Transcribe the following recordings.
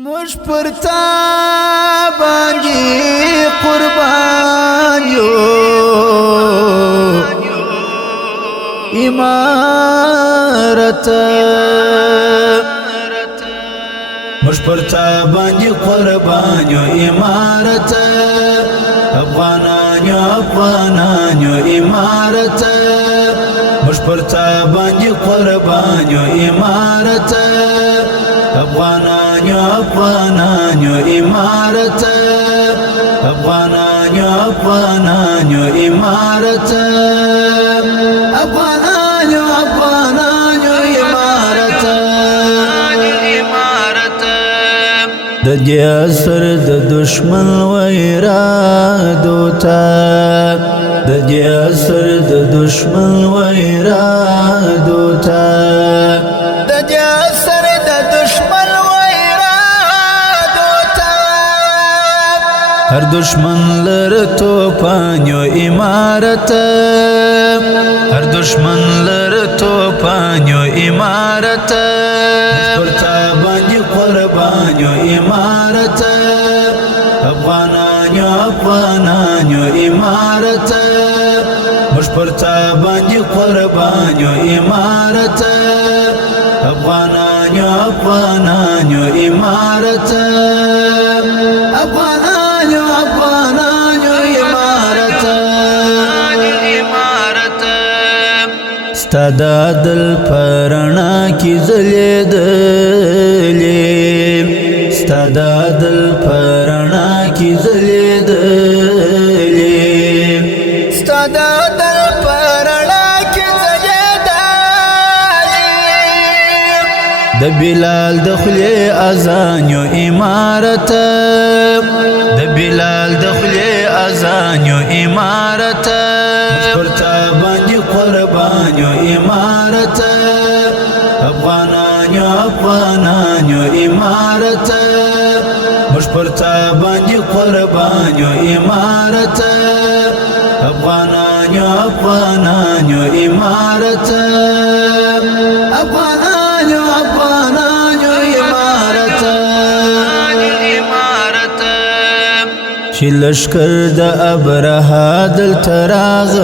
مش پرتا باندې قربان یو امارت مش پرتا باندې قربان یو امارت افغانان یو امارت مش پرتا باندې قربان یو امارت افغانان یو امارت افغانان یو امارت افغانان یو امارت د جسر د دشمن ویرادو تا د جسر د دشمن ویرادو تا د جسر د دشمن ویرادو تا هر دشمن لر توپان یو امارت هر دشمن لر توپان یو امارت پرتا باندې قربان یو امارت افغانان یو امارت مش پرتا باندې قربان یو امارت افغانان یو امارت افغانان یو امارت ستاد دل پرنا کی زلیدلی ستاد دل پرنا کی زلیدلی ستاد دل پرنا کی زلیدلی د بلال دخلی اذان یو امارت د بلال دخلی اذان یو امارت پرتا باندې قربان یو امارت افغانان یو امارت مش پرتا باندې قربان یو امارت افغانان یو امارت افغانان یو امارت چې لشکر د ابرها دل تراغلی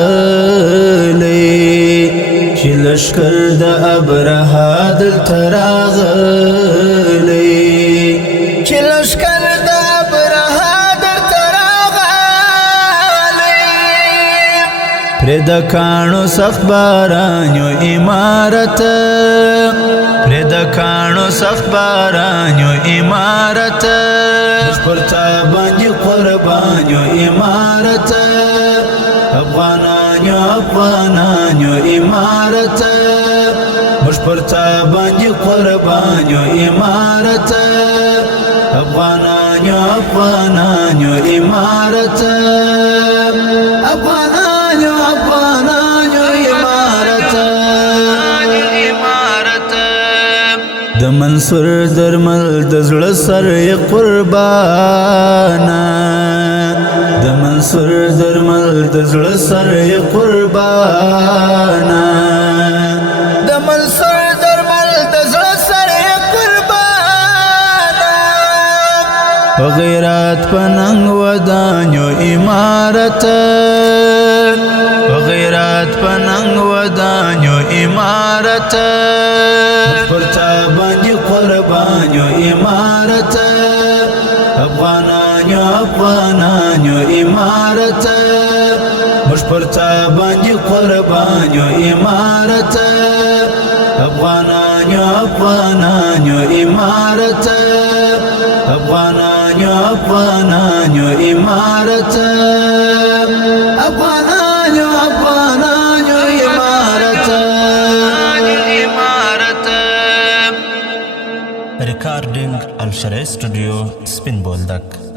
چې لشکر د ابرها دل تراغلی چې لشکر د ابرها دل تراغلی پرد کانو سخت باران یو امارت پرد کانو سخت باران یو امارت پرتا باندې قربان یو امارت افغانان یو امارت مش پرتا باندې قربان یو امارت افغانان یو امارت افغانان یو امارت د منصور درمل د زړه سر قربانا د منصور درمل د زړه سر قربانا د منصور درمل د زړه سر قربانا غیرت پننګ ودان یو امارت غیرت پننګ ودان یو امارت پرتا باندې قربان یو امارت افغانان یو امارت مش پرتا باندې قربان یو امارت افغانان یو امارت افغانان یو امارت افغانان یو امارت Recording Al Sharai Studio, Spin Boldak.